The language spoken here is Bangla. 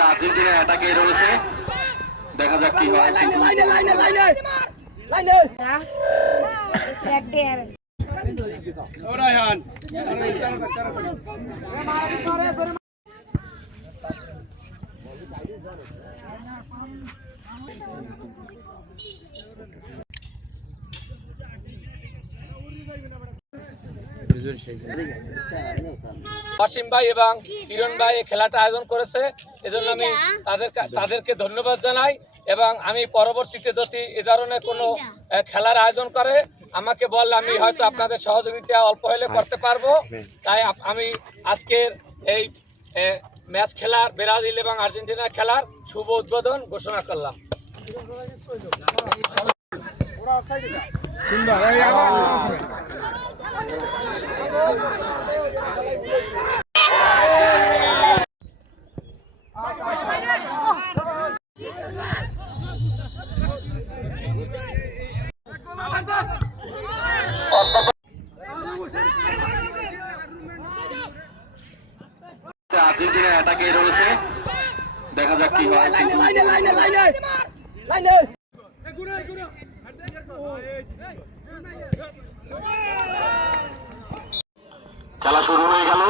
আর্জেন্টিনা অ্যাটাকে রয়েছে, দেখা যাক কি হয়। অসীম ভাই এবং কিরণ ভাই এই খেলাটা আয়োজন করেছে, এজন্য আমি তাদেরকে ধন্যবাদ জানাই। এবং আমি পরবর্তীতে যদি এ ধরনের কোনো খেলার আয়োজন করে আমাকে বললে আমি হয়তো আপনাদের সহযোগিতা অল্প হলে করতে পারবো। তাই আমি আজকের এই ম্যাচ খেলার, ব্রাজিল এবং আর্জেন্টিনা খেলার শুভ উদ্বোধন ঘোষণা করলাম। আর্জেন্টিনা অ্যাটাকে রয়েছে, দেখা যাক কি হয়। খেলা শুরু হয়ে গেল।